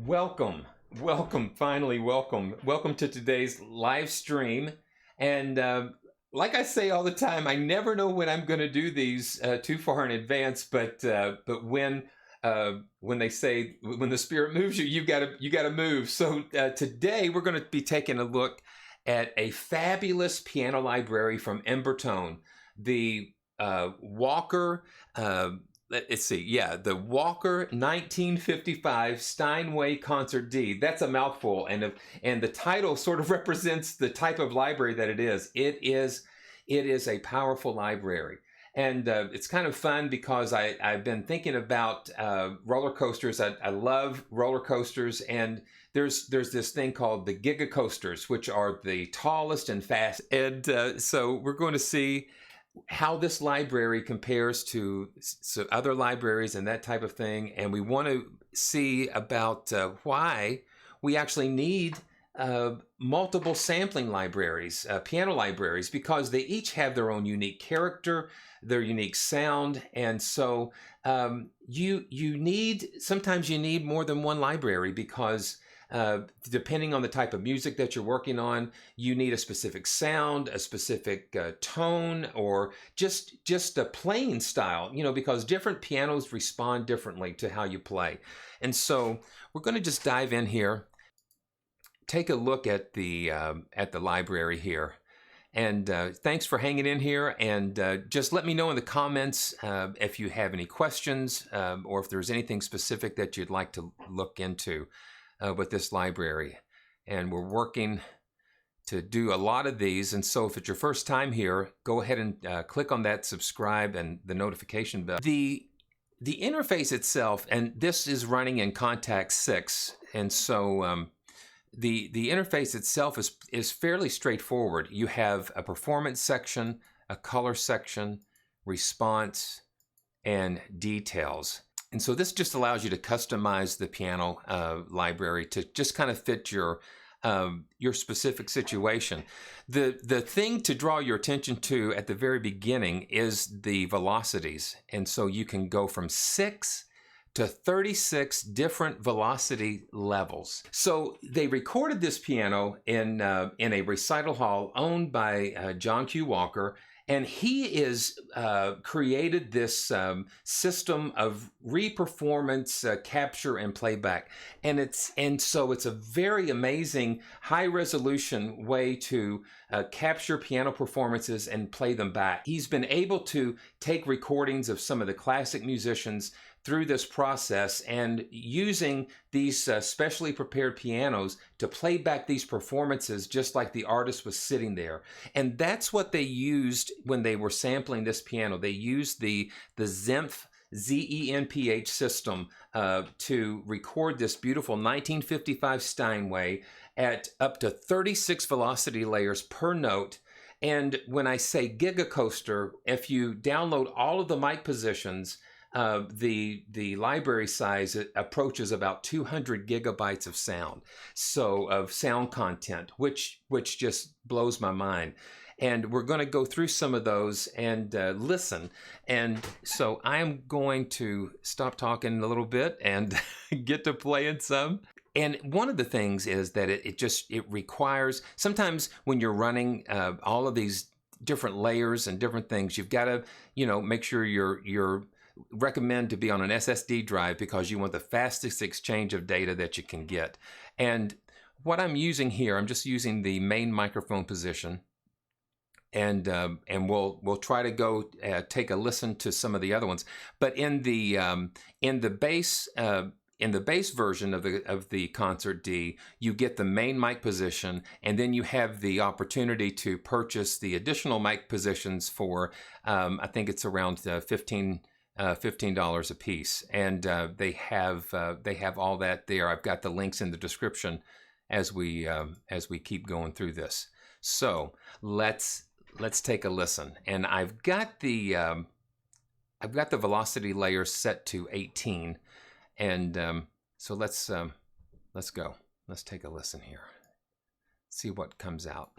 Welcome, finally welcome to today's live stream. And like I say all the time, I never know when I'm going to do these too far in advance. But when they say when the spirit moves you, you gotta move. So today we're going to be taking a look at a fabulous piano library from Embertone, the Walker. Let's see, yeah, the Walker 1955 Steinway Concert D. That's a mouthful, and the title sort of represents the type of library that it is. It is a powerful library, and it's kind of fun because I've been thinking about roller coasters. I love roller coasters, and there's this thing called the Giga coasters, which are the tallest and fast. And so we're going to see how this library compares to other libraries and that type of thing. And we want to see about why we actually need multiple sampling libraries, piano libraries, because they each have their own unique character, their unique sound. And so sometimes you need more than one library because depending on the type of music that you're working on, you need a specific sound, a specific tone, or just a playing style, because different pianos respond differently to how you play. And so we're going to just dive in here, take a look at the library here. And thanks for hanging in here, and just let me know in the comments if you have any questions or if there's anything specific that you'd like to look into with this library. And we're working to do a lot of these, and so if it's your first time here, go ahead and click on that subscribe and the notification bell. The interface itself, and this is running in Kontakt 6, and so the interface itself is fairly straightforward. You have a performance section, a color section, response, and details. And so this just allows you to customize the piano library to just kind of fit your specific situation. The thing to draw your attention to at the very beginning is the velocities. And so you can go from 6 to 36 different velocity levels. So they recorded this piano in a recital hall owned by John Q. Walker, and he is created this system of re-performance, capture, and playback. And so it's a very amazing, high-resolution way to capture piano performances and play them back. He's been able to take recordings of some of the classic musicians through this process and using these specially prepared pianos to play back these performances just like the artist was sitting there. And that's what they used when they were sampling this piano. They used the ZENPH, ZENPH system to record this beautiful 1955 Steinway at up to 36 velocity layers per note. And when I say Giga Coaster, if you download all of the mic positions, the library size approaches about 200 gigabytes of sound, so of sound content, which just blows my mind. And we're going to go through some of those and listen. And so I'm going to stop talking a little bit and get to playing some. And one of the things is that it requires, sometimes when you're running all of these different layers and different things, you've got to, make sure you're recommend to be on an SSD drive because you want the fastest exchange of data that you can get. And what I'm using here, I'm just using the main microphone position, and we'll try to go take a listen to some of the other ones. But in the bass version of the Concert D, you get the main mic position, and then you have the opportunity to purchase the additional mic positions for I think it's around $15 a piece, and they have all that there. I've got the links in the description as we keep going through this. So let's take a listen. And I've got the velocity layer set to 18, and so let's go. Let's take a listen here. See what comes out.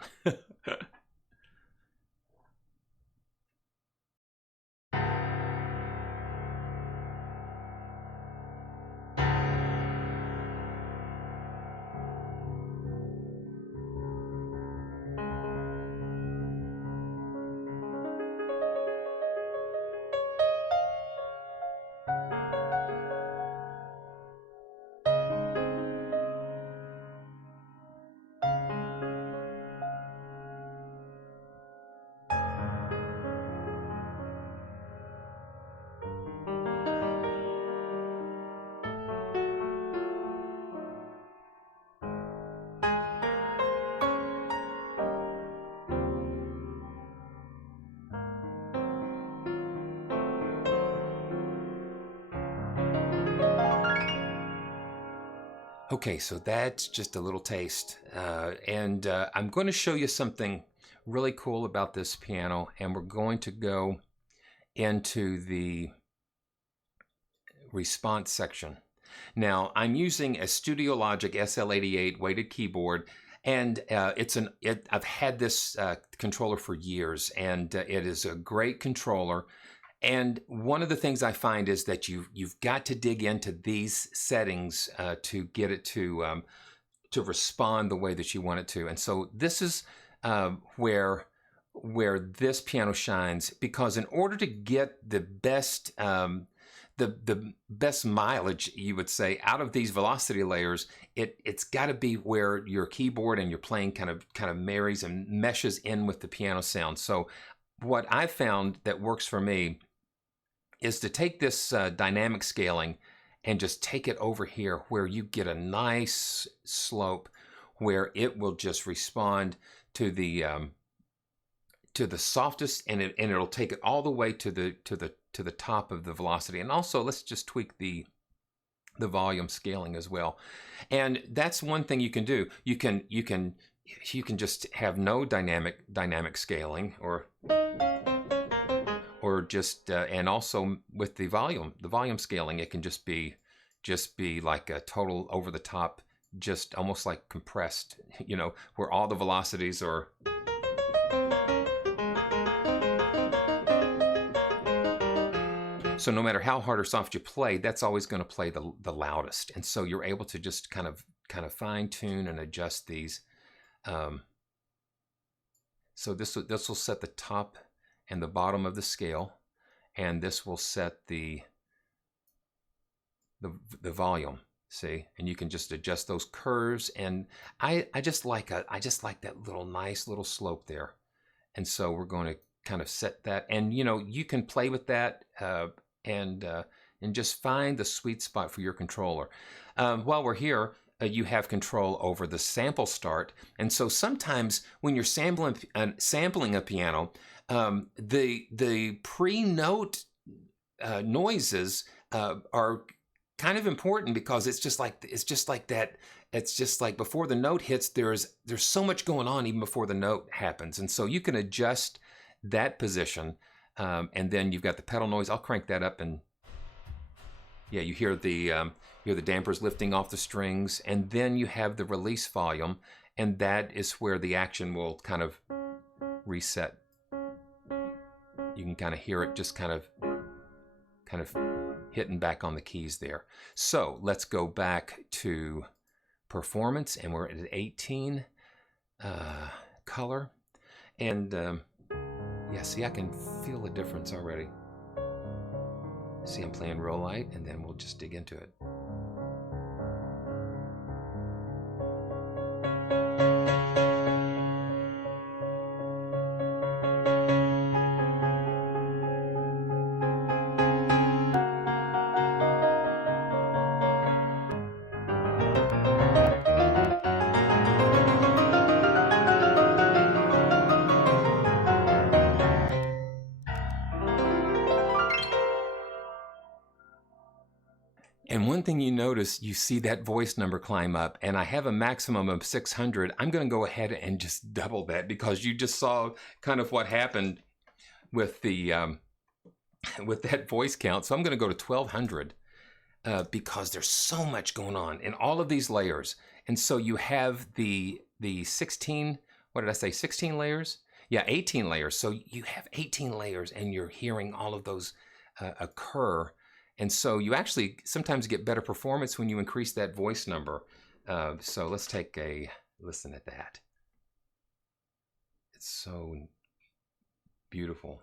Okay, so that's just a little taste. And I'm going to show you something really cool about this piano, and we're going to go into the response section. Now, I'm using a Studio Logic SL88 weighted keyboard, and I've had this controller for years, and it is a great controller. And one of the things I find is that you've got to dig into these settings to get it to respond the way that you want it to. And so this is where this piano shines, because in order to get the best the best mileage, you would say, out of these velocity layers, it's got to be where your keyboard and your playing kind of marries and meshes in with the piano sound. So what I found that works for me is to take this dynamic scaling and just take it over here where you get a nice slope where it will just respond to the softest, and it'll take it all the way to the top of the velocity. And also, let's just tweak the volume scaling as well. And that's one thing you can do. You can just have no dynamic scaling, or just and also with the volume scaling, it can just be like a total over the top, just almost like compressed, where all the velocities are. So no matter how hard or soft you play, that's always going to play the loudest. And so you're able to just kind of fine tune and adjust these. So this will set the top and the bottom of the scale, and this will set the volume. See, and you can just adjust those curves. And I just like that nice little slope there. And so we're going to kind of set that, and you can play with that and just find the sweet spot for your controller. While we're here, you have control over the sample start, and so sometimes when you're sampling a piano, the pre-note noises are kind of important, because it's just like that. It's just like before the note hits, there's so much going on even before the note happens, and so you can adjust that position. And then you've got the pedal noise. I'll crank that up, and yeah, you hear the dampers lifting off the strings, and then you have the release volume, and that is where the action will kind of reset. You can kind of hear it just kind of hitting back on the keys there. So let's go back to performance, and we're at 18 color, and yeah, see, I can feel a difference already. See, I'm playing real light, and then we'll just dig into it. And one thing you notice, you see that voice number climb up, and I have a maximum of 600. I'm going to go ahead and just double that, because you just saw kind of what happened with the with that voice count. So I'm going to go to 1200 because there's so much going on in all of these layers. And so you have the 16, what did I say, 16 layers? Yeah, 18 layers. So you have 18 layers, and you're hearing all of those occur. And so you actually sometimes get better performance when you increase that voice number. So let's take a listen at that. It's so beautiful.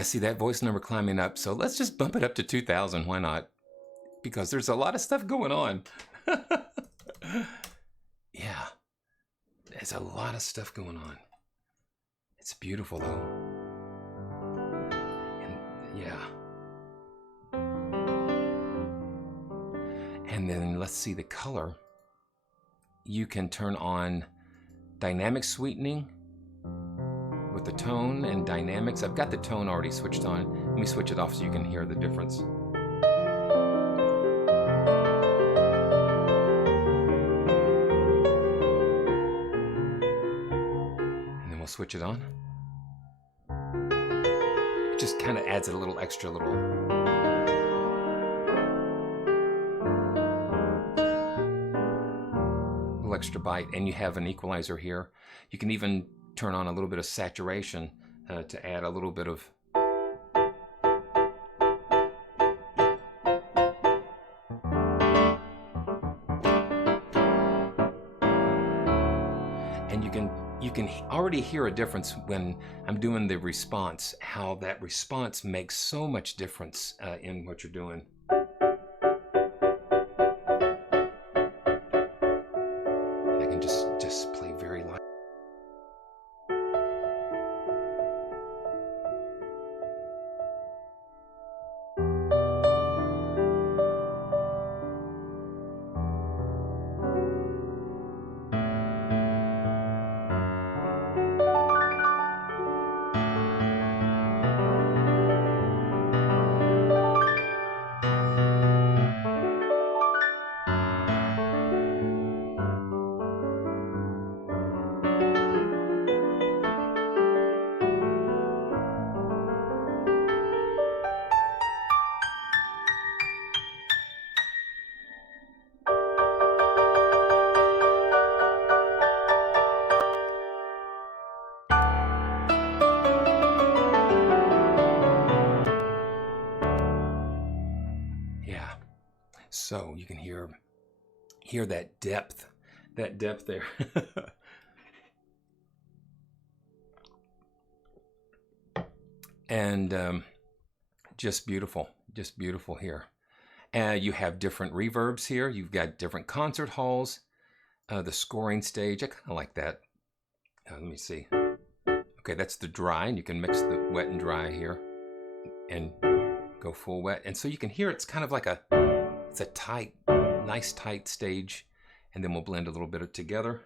I see that voice number climbing up, so let's just bump it up to 2,000. Why not? Because there's a lot of stuff going on. Yeah, there's a lot of stuff going on. It's beautiful though. And yeah. And then let's see the color. You can turn on dynamic sweetening with the tone and dynamics. I've got the tone already switched on. Let me switch it off so you can hear the difference. And then we'll switch it on. It just kind of adds a little extra extra bite, and you have an equalizer here. You can even turn on a little bit of saturation to add a little bit of and you can already hear a difference when I'm doing the response, how that response makes so much difference in what you're doing. I can just play very light. So you can hear that depth there. And just beautiful here. You have different reverbs here. You've got different concert halls, the scoring stage. I kind of like that. Let me see. Okay, that's the dry, and you can mix the wet and dry here and go full wet. And so you can hear it's kind of like it's a tight, nice tight stage, and then we'll blend a little bit of together.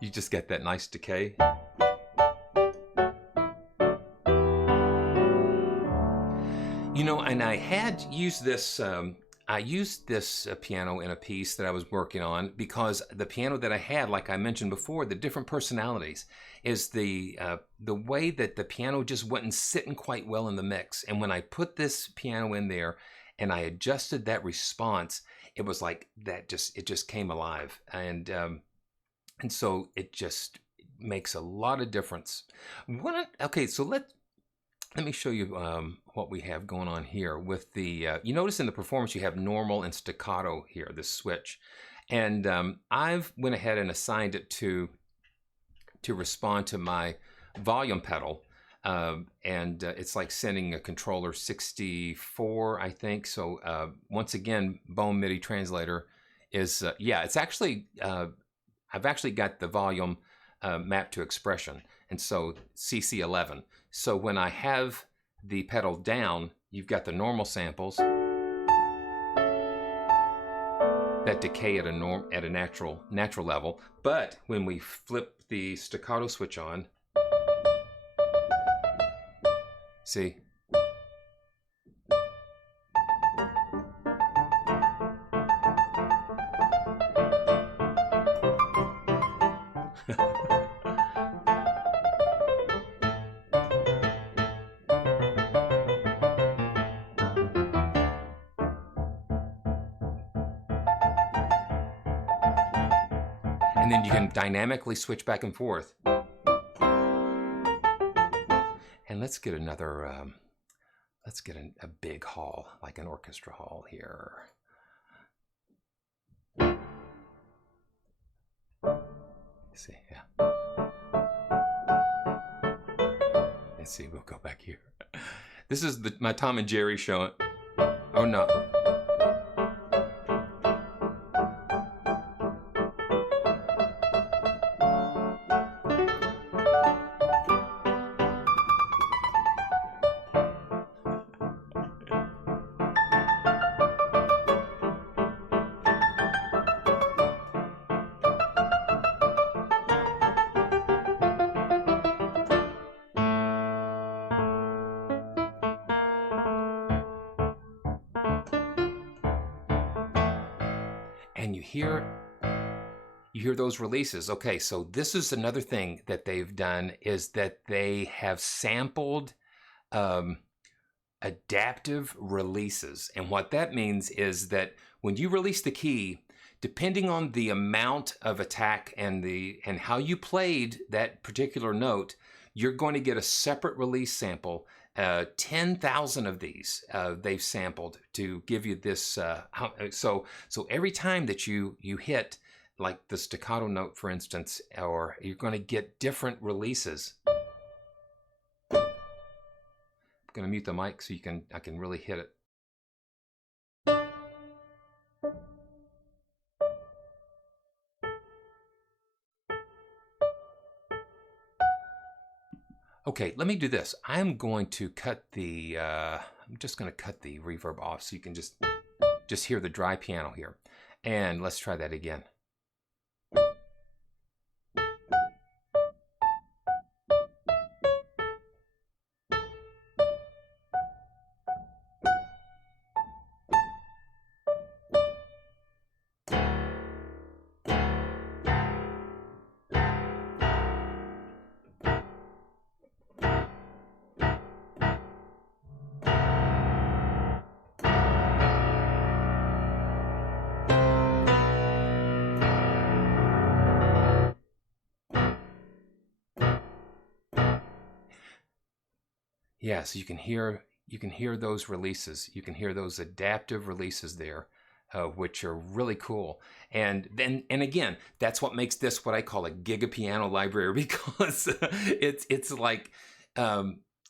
You just get that nice decay. You know, and I had used this, I used this piano in a piece that I was working on because the piano that I had, like I mentioned before, the different personalities is the way that the piano just wasn't sitting quite well in the mix. And when I put this piano in there and I adjusted that response, it was like it just came alive. And so it just makes a lot of difference. Okay, so let me show you what we have going on here with the, you notice in the performance you have normal and staccato here, this switch. And I've went ahead and assigned it to respond to my volume pedal. And it's like sending a controller 64, I think. So once again, Bone MIDI translator is, yeah, it's actually, I've actually got the volume mapped to expression. And so CC11. So when I have the pedal down, you've got the normal samples that decay at a natural level. But when we flip the staccato switch on, see? And then you can dynamically switch back and forth. And let's get another, let's get a big hall, like an orchestra hall here. See, yeah. Let's see, we'll go back here. This is my Tom and Jerry show. Oh no. And you hear those releases. Okay, so this is another thing that they've done, is that they have sampled adaptive releases. And what that means is that when you release the key, depending on the amount of attack and how you played that particular note, you're going to get a separate release sample. 10,000 of these they've sampled to give you this. So every time that you hit like the staccato note, for instance, or you're going to get different releases. I'm going to mute the mic so I can really hit it. Okay, let me do this. I'm going to cut the, I'm just going to cut the reverb off so you can just hear the dry piano here. And let's try that again. Yeah, so you can hear those releases. You can hear those adaptive releases there, which are really cool. And again, that's what makes this what I call a giga piano library, because it's like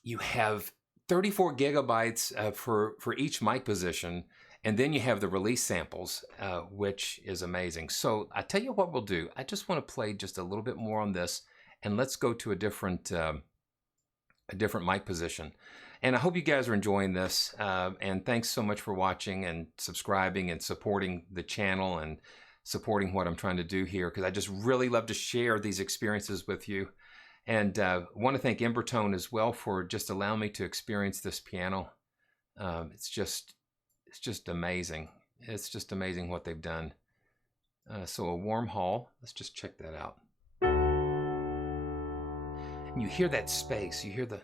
you have 34 gigabytes for each mic position, and then you have the release samples, which is amazing. So I tell you what we'll do. I just want to play just a little bit more on this, and let's go to a different mic position. And I hope you guys are enjoying this. And thanks so much for watching and subscribing and supporting the channel and supporting what I'm trying to do here, because I just really love to share these experiences with you. And want to thank Embertone as well for just allowing me to experience this piano. It's just amazing. It's just amazing what they've done. So a warm haul. Let's just check that out. And you hear that space. You hear the...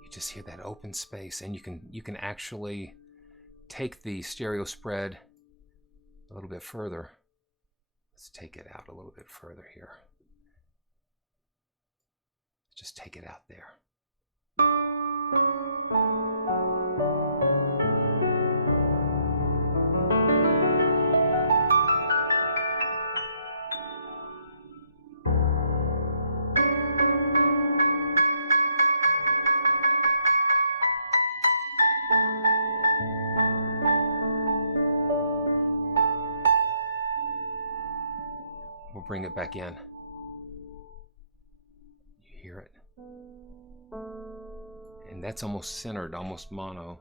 You just hear that open space, and you can actually take the stereo spread a little bit further. Let's take it out a little bit further here. Just take it out there. We'll bring it back in. You hear it? And that's almost centered, almost mono.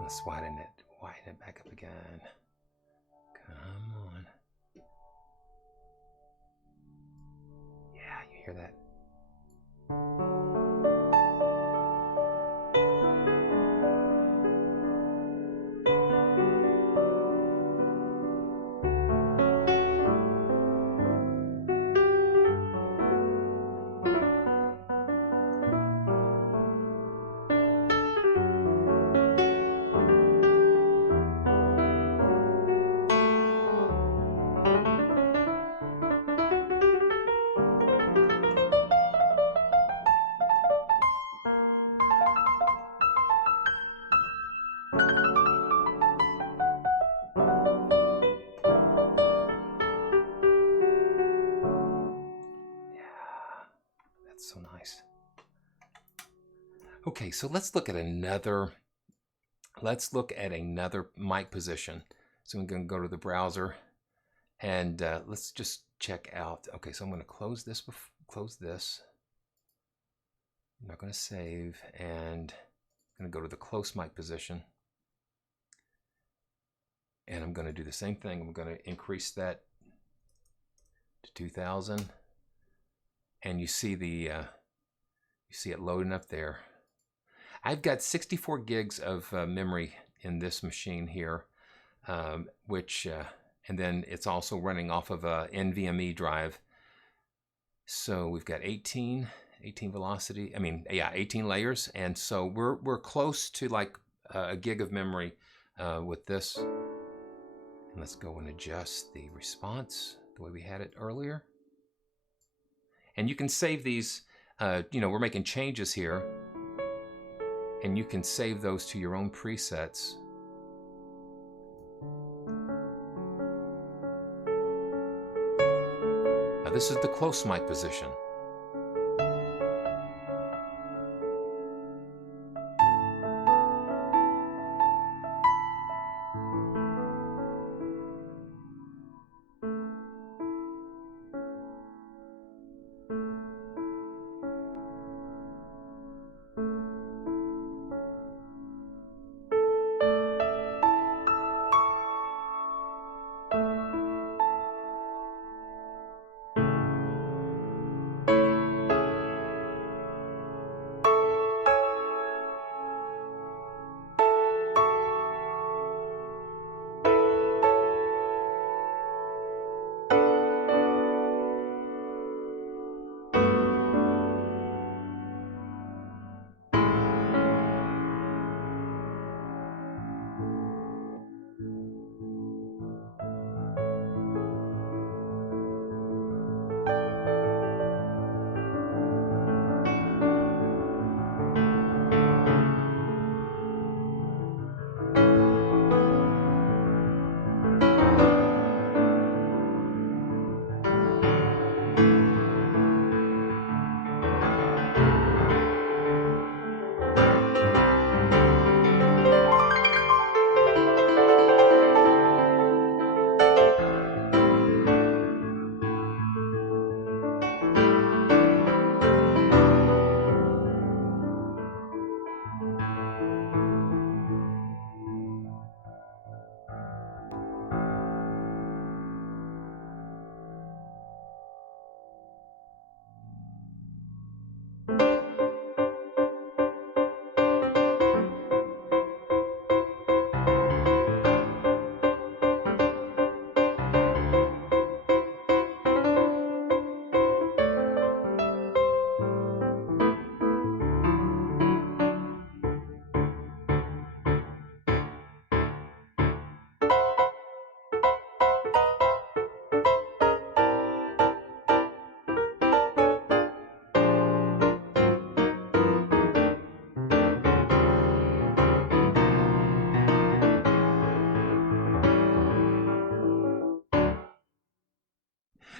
Let's widen it back up again. Come on. Yeah, you hear that? that's so nice. Okay, so let's look at another mic position. So I'm going to go to the browser, and let's just check out. Okay, so I'm going to close this. I'm not going to save, and I'm going to go to the close mic position. And I'm going to do the same thing. I'm going to increase that to 2000. And you see it loading up there. I've got 64 gigs of memory in this machine here, and then it's also running off of a NVMe drive. So we've got 18 layers, and so we're close to like a gig of memory with this. And let's go and adjust the response the way we had it earlier. And you can save these. We're making changes here, and you can save those to your own presets. Now this is the close mic position.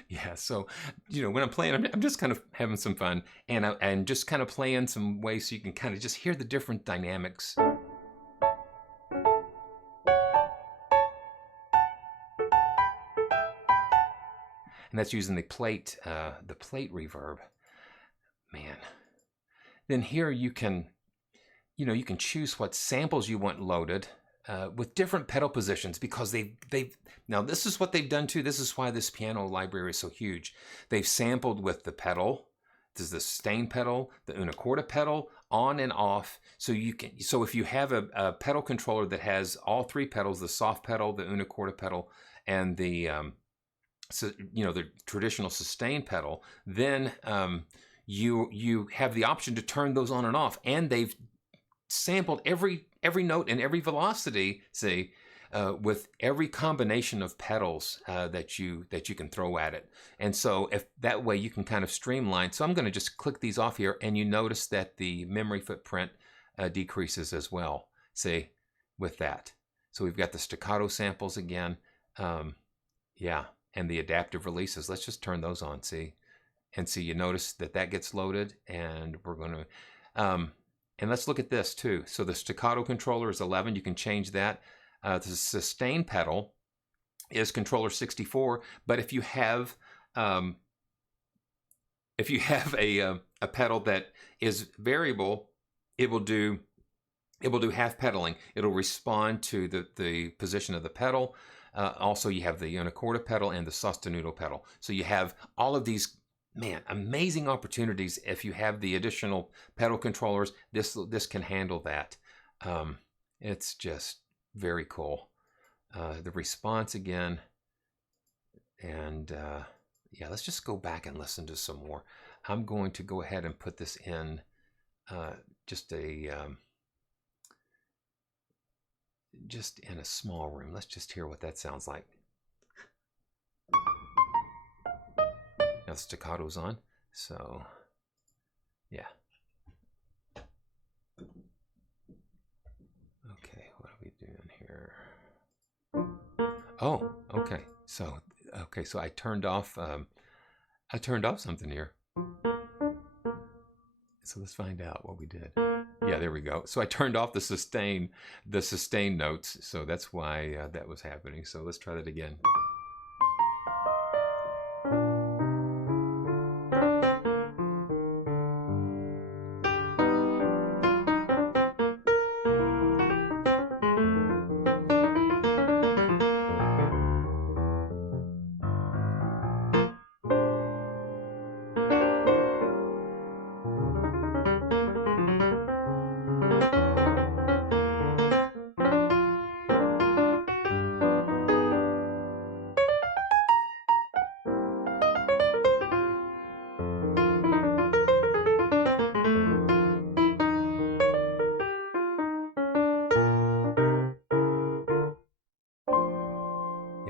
Yeah, so when I'm playing, I'm just kind of having some fun, and just kind of playing some ways so you can kind of just hear the different dynamics. And that's using the plate reverb. Man. Then here you can choose what samples you want loaded with different pedal positions, because now this is what they've done too. This is why this piano library is so huge. They've sampled with the pedal. This is the sustain pedal, the una quarta pedal, on and off. So if you have a pedal controller that has all three pedals, the soft pedal, the una quarta pedal, and the the traditional sustain pedal, then you have the option to turn those on and off. And they've sampled every note and every velocity, with every combination of pedals that you can throw at it. And so if that way you can kind of streamline. So I'm going to just click these off here, and you notice that the memory footprint decreases as well, with that. So we've got the staccato samples again. And the adaptive releases. Let's just turn those on, And so you notice that that gets loaded, and we're going to, and let's look at this too. So the staccato controller is 11. You can change that. The sustain pedal is controller 64. But if you have a pedal that is variable, it will do half pedaling. It'll respond to the position of the pedal. Also, you have the unicorda pedal and the sostenuto pedal. So you have all of these, man, amazing opportunities. If you have the additional pedal controllers, this can handle that. It's just very cool. The response again, and yeah, let's just go back and listen to some more. I'm going to go ahead and put this in just in a small room. Let's just hear what that sounds like. Now staccato's on, so yeah. Okay, what are we doing here? Oh, okay. So I turned off something here. So let's find out what we did. Yeah, there we go. So I turned off the sustain notes, so that's why that was happening. So let's try that again.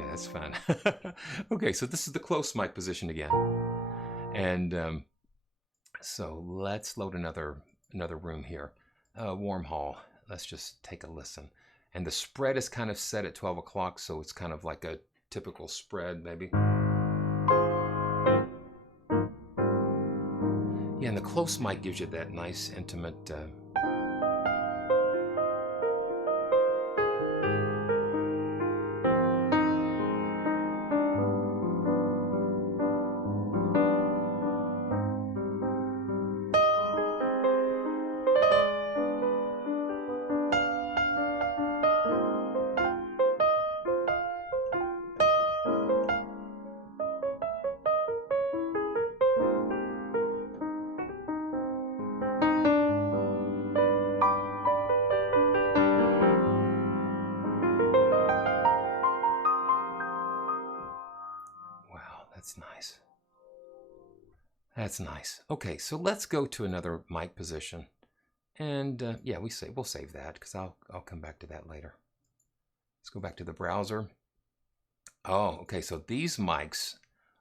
That's fun. Okay, so this is the close mic position again, and so let's load another room here. Warm hall. Let's just take a listen. And the spread is kind of set at 12 o'clock, so it's kind of like a typical spread, maybe. Yeah, and the close mic gives you that nice, intimate. That's nice. That's nice. Okay, so let's go to another mic position, and yeah, we'll save that because I'll come back to that later. Let's go back to the browser. Oh, okay. So these mics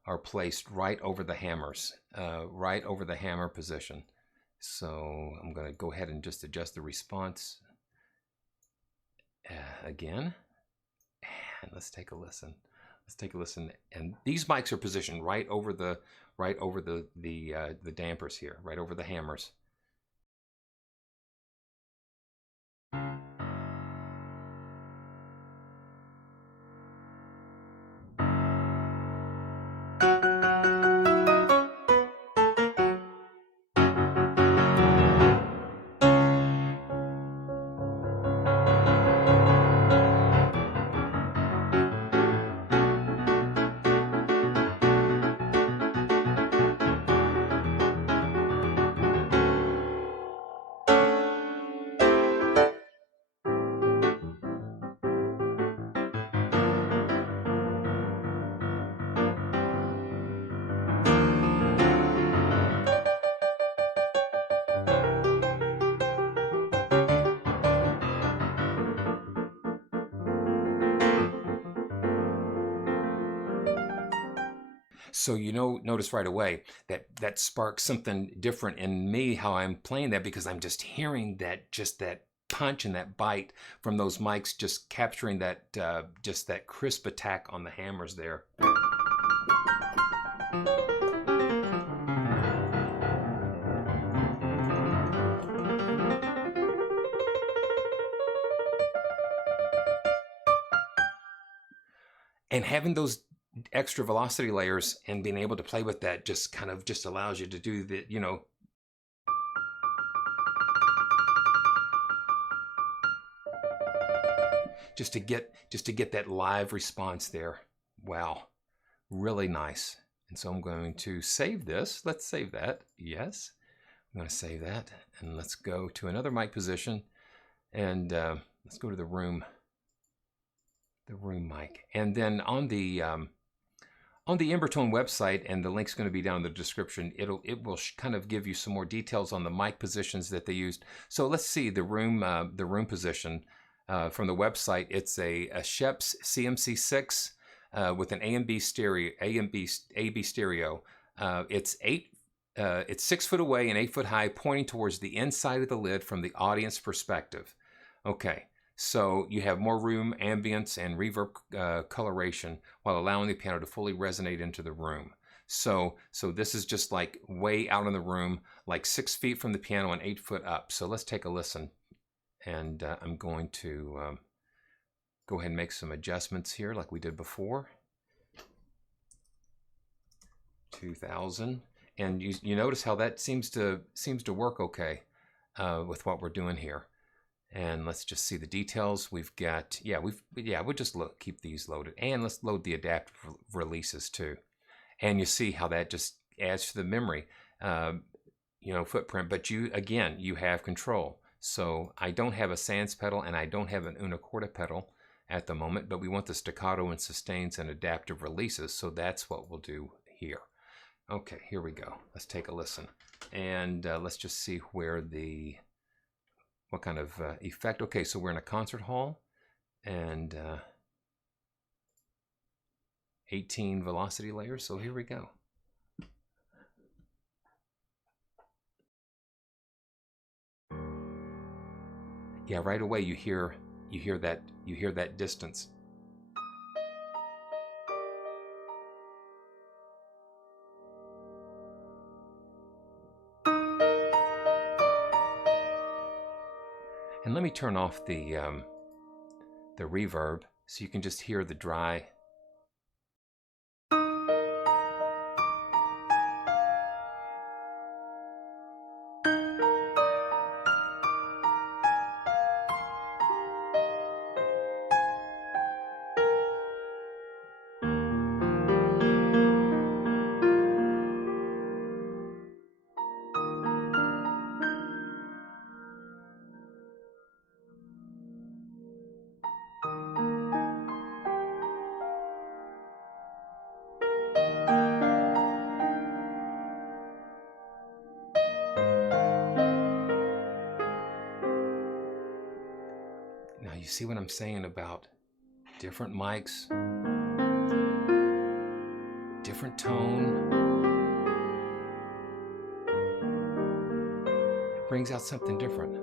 are placed right over the hammers, right over the hammer position. So I'm going to go ahead and just adjust the response again, and let's take a listen. Let's take a listen. And these mics are positioned right over the dampers here, right over the hammers. So notice right away that sparks something different in me, how I'm playing that, because I'm just hearing that punch and that bite from those mics, just capturing that just that crisp attack on the hammers there. And having those extra velocity layers and being able to play with that just kind of just allows you to do the, you know, just to get that live response there. Wow, really nice. And so I'm going to save this. Let's save that. Yes, I'm going to save that, and let's go to another mic position, and let's go to the room mic, and then on the Embertone website, and the link's going to be down in the description, it will kind of give you some more details on the mic positions that they used. So let's see the room position from the website. It's a Sheps CMC6 with an A/B stereo. It's 6 foot away and 8 foot high, pointing towards the inside of the lid from the audience perspective. Okay. So you have more room, ambience, and reverb coloration while allowing the piano to fully resonate into the room. So this is just like way out in the room, like 6 feet from the piano and 8 foot up. So let's take a listen. And I'm going to go ahead and make some adjustments here like we did before. 2000. And you notice how that seems to work okay with what we're doing here. And let's just see the details. We've got, we'll just keep these loaded. And let's load the adaptive releases too. And you see how that just adds to the memory, footprint. But you have control. So I don't have a sans pedal and I don't have an una corda pedal at the moment, but we want the staccato and sustains and adaptive releases. So that's what we'll do here. Okay, here we go. Let's take a listen. And let's just see what kind of effect. Okay, so we're in a concert hall, and 18 velocity layers. So here we go. Yeah, right away you hear that distance. And let me turn off the reverb so you can just hear the dry. Now you see what I'm saying about different mics, different tone. It brings out something different.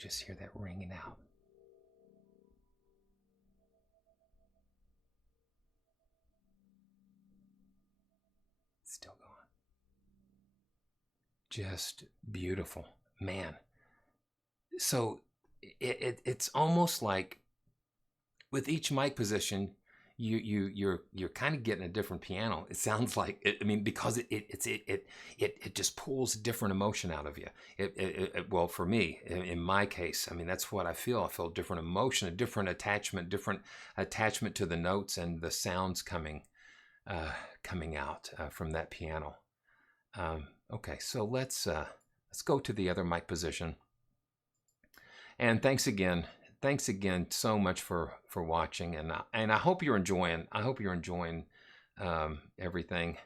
You just hear that ringing out. It's still going. Just beautiful, man. So it's almost like with each mic position, you're kind of getting a different piano. It sounds like I mean, because it just pulls different emotion out of you. Well, for me, in my case, I mean, that's what I feel. I feel different emotion, a different attachment to the notes and the sounds coming out from that piano. Okay, so let's go to the other mic position. And thanks again so much for watching, and I hope you're enjoying. Everything.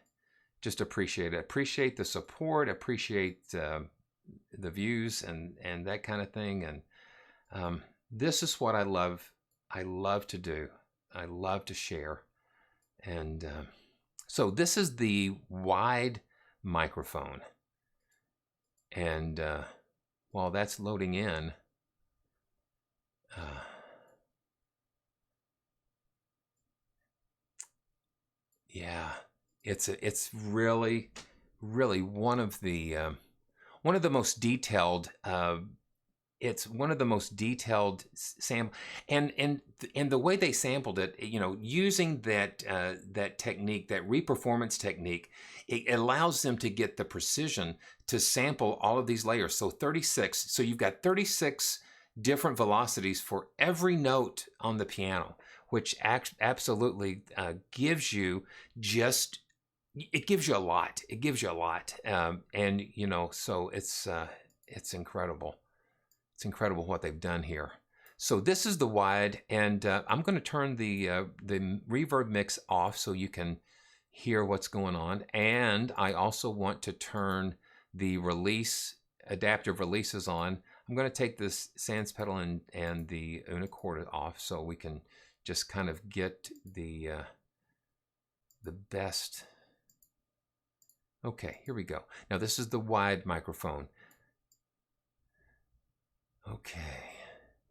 Just appreciate it. Appreciate the support. Appreciate the views and that kind of thing. And this is what I love. I love to do. I love to share. And so this is the wide microphone. And while that's loading in, yeah, it's really one of the most detailed. It's one of the most detailed sample, and the way they sampled it, you know, using that technique, that reperformance technique, it allows them to get the precision to sample all of these layers. So 36. So you've got 36 different velocities for every note on the piano, which absolutely gives you it gives you a lot. It gives you a lot, and you know, so it's incredible. It's incredible what they've done here. So this is the wide, and I'm going to turn the reverb mix off so you can hear what's going on. And I also want to turn the adaptive releases on. I'm going to take this sans pedal and the unicorda off so we can just kind of get the best. Okay, here we go. Now this is the wide microphone. Okay,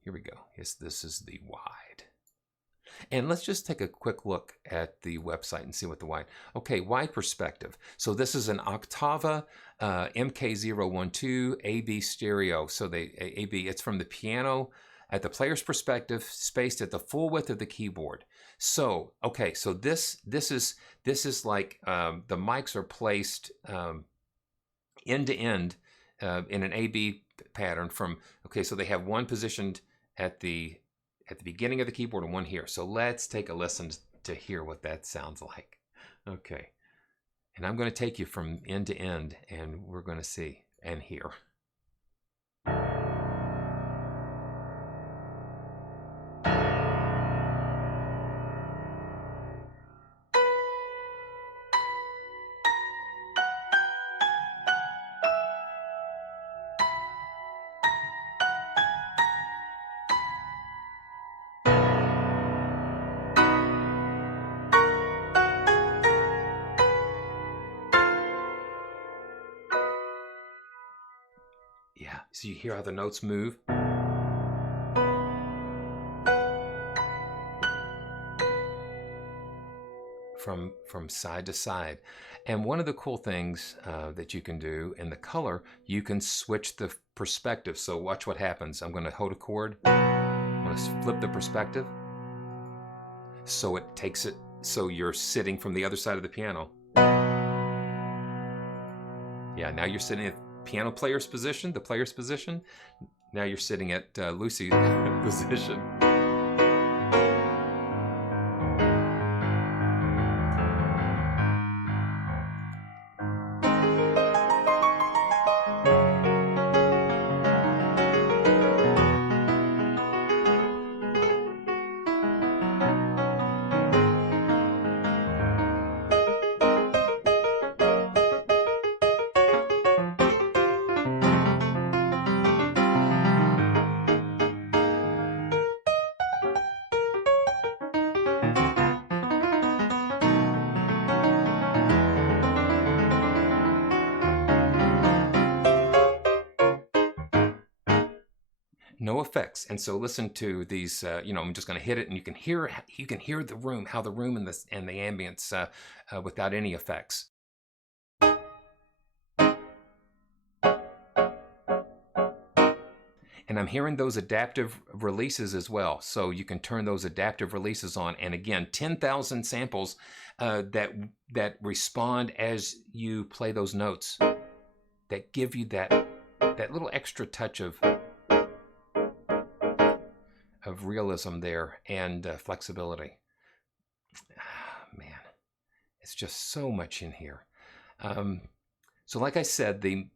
here we go. Yes, this is the wide. And let's just take a quick look at the website and see what the wide. Okay, wide perspective. So this is an Octava MK012 AB stereo. So AB, it's from the piano at the player's perspective, spaced at the full width of the keyboard. So okay, so this is like the mics are placed end to end in an AB pattern from, okay, so they have one positioned at the beginning of the keyboard and one here. So let's take a listen to hear what that sounds like. Okay, and I'm going to take you from end to end, and we're going to see and hear. Yeah, so you hear how the notes move. From side to side. And one of the cool things that you can do in the color, you can switch the perspective. So watch what happens. I'm going to hold a chord. I'm going to flip the perspective. So it takes it, so you're sitting from the other side of the piano. Yeah, now you're sitting at piano player's position, the player's position. Now you're sitting at Lucy's position. no effects. And so listen to these. I'm just going to hit it, and you can hear the room, how the room and the ambience without any effects. And I'm hearing those adaptive releases as well. So you can turn those adaptive releases on. And again, 10,000 samples that respond as you play those notes, that give you that little extra touch of realism there, and flexibility. Man, it's just so much in here. So like I said, the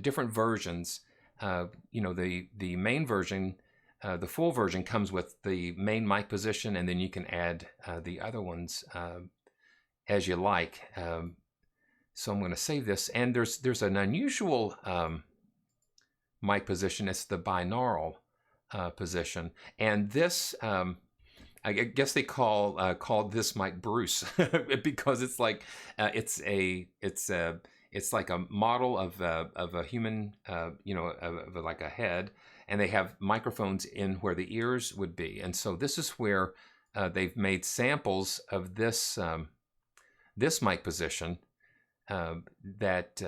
different versions. The main version, the full version comes with the main mic position, and then you can add the other ones as you like. So I'm going to save this, and there's an unusual mic position. It's the binaural position, and this I guess they called this mic Bruce because it's like it's like a model of a human, of like a head, and they have microphones in where the ears would be. And so this is where they've made samples of this this mic position that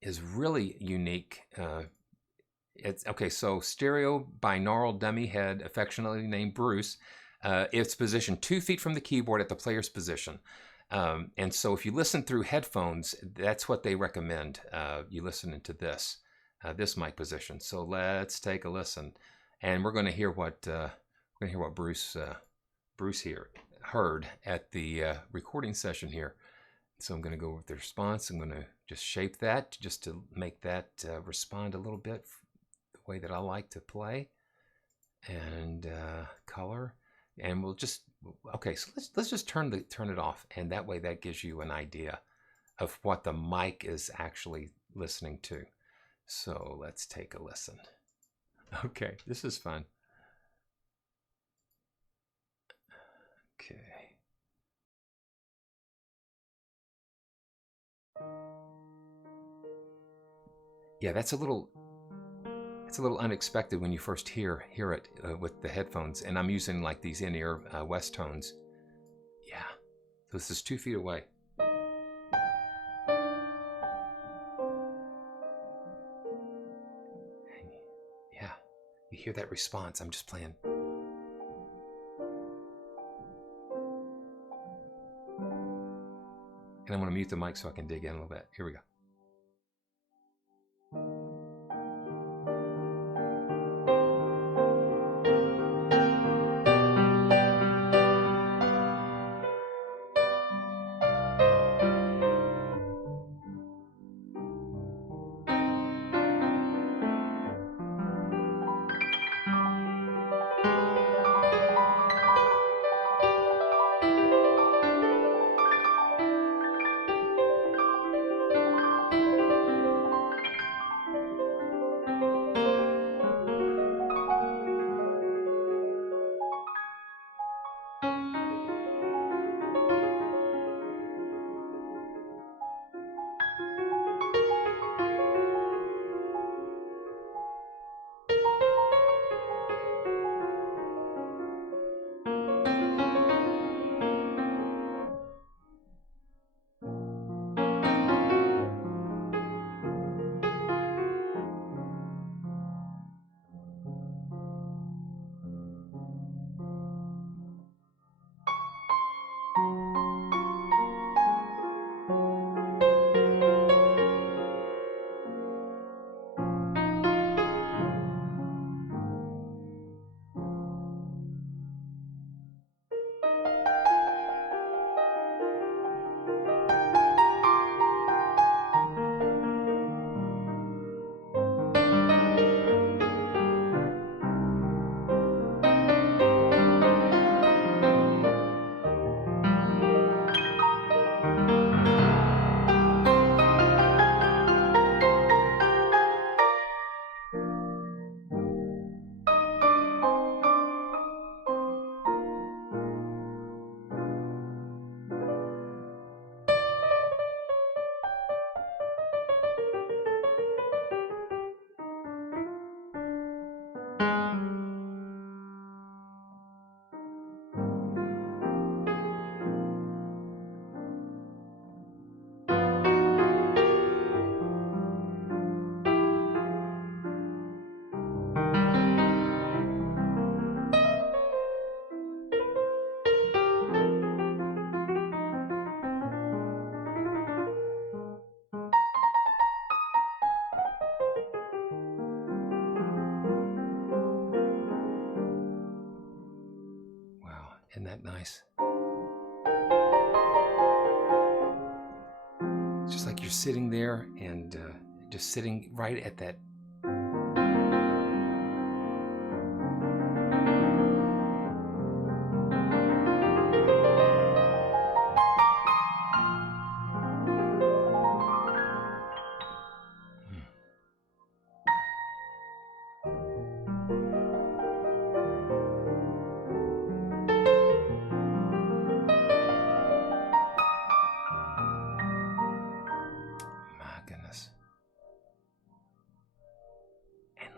is really unique. It's okay. So stereo binaural dummy head, affectionately named Bruce. It's positioned 2 feet from the keyboard at the player's position. And so if you listen through headphones, that's what they recommend. You listen into this mic position. So let's take a listen, and we're going to hear what Bruce heard at the recording session here. So I'm going to go with the response. I'm going to just shape that just to make that respond a little bit the way that I like to play, and color. And we'll just, okay, so let's just turn it off, and that way that gives you an idea of what the mic is actually listening to. So let's take a listen. Okay, this is fun. Okay. Yeah, that's a little unexpected when you first hear it with the headphones, and I'm using like these in-ear West tones. Yeah, so this is 2 feet away. And yeah, you hear that response. I'm just playing. And I'm going to mute the mic so I can dig in a little bit. Here we go. sitting there and just sitting right at that.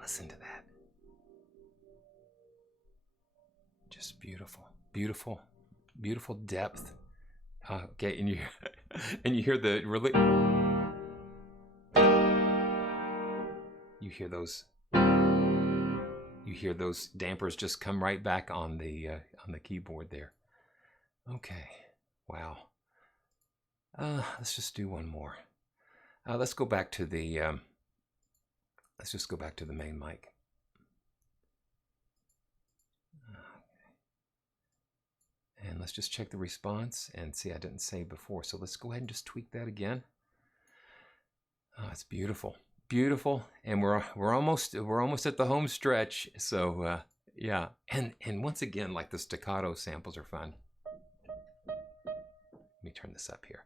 Listen to that. Just beautiful, beautiful, beautiful depth. Okay, and you hear the really, you hear those dampers just come right back on the keyboard there. Okay, wow. Let's just do one more. Let's go back to the. Let's just go back to the main mic. Okay. And let's just check the response and see, I didn't say before. So let's go ahead and just tweak that again. Oh, it's beautiful, beautiful. And we're almost at the home stretch. So yeah. And once again, like the staccato samples are fun. Let me turn this up here.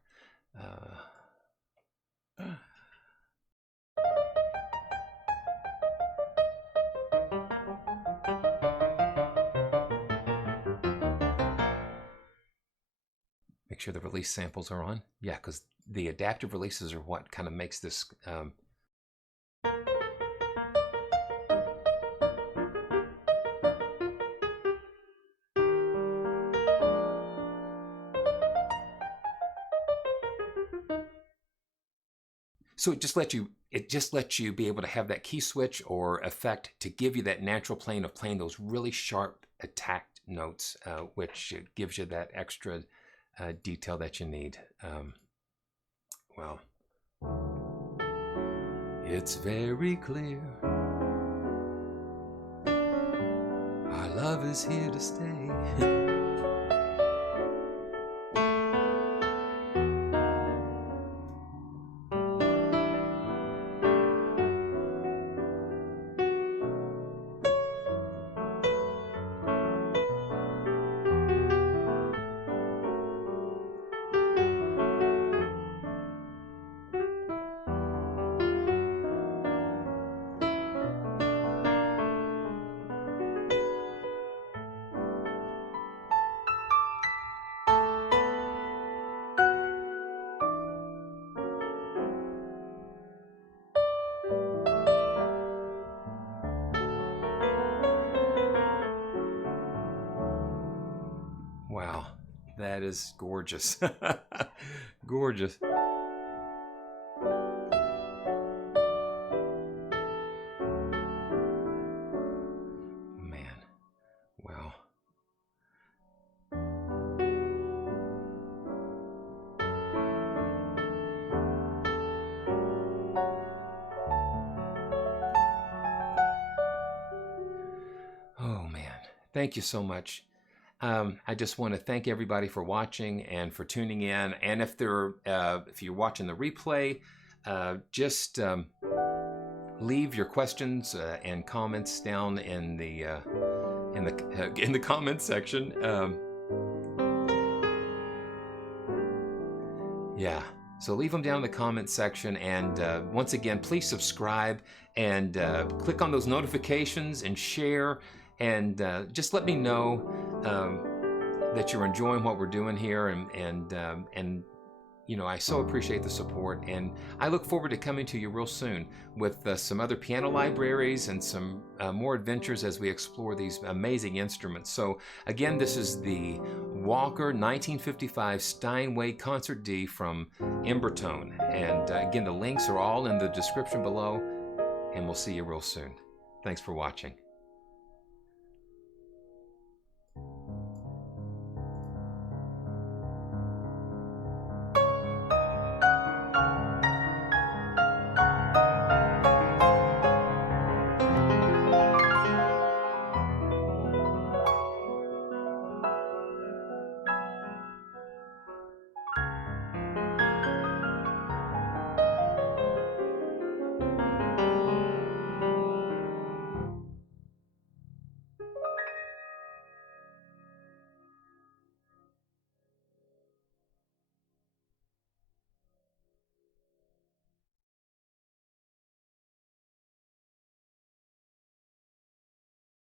Make sure the release samples are on. Yeah, because the adaptive releases are what kind of makes this. So it just lets you be able to have that key switch or effect to give you that natural playing of playing those really sharp attacked notes, which gives you that extra detail that you need. Well, it's very clear our love is here to stay. Wow, that is gorgeous. Gorgeous. Man, wow. Oh man, thank you so much. I just want to thank everybody for watching and for tuning in. And if you're watching the replay, just leave your questions and comments down in the comment section. Yeah, so leave them down in the comment section. And once again, please subscribe and click on those notifications and share. And just let me know that you're enjoying what we're doing here, and you know, I so appreciate the support, and I look forward to coming to you real soon with some other piano libraries and some more adventures as we explore these amazing instruments. So again, this is the Walker 1955 Steinway Concert D from Embertone, and again, the links are all in the description below, and we'll see you real soon. Thanks for watching.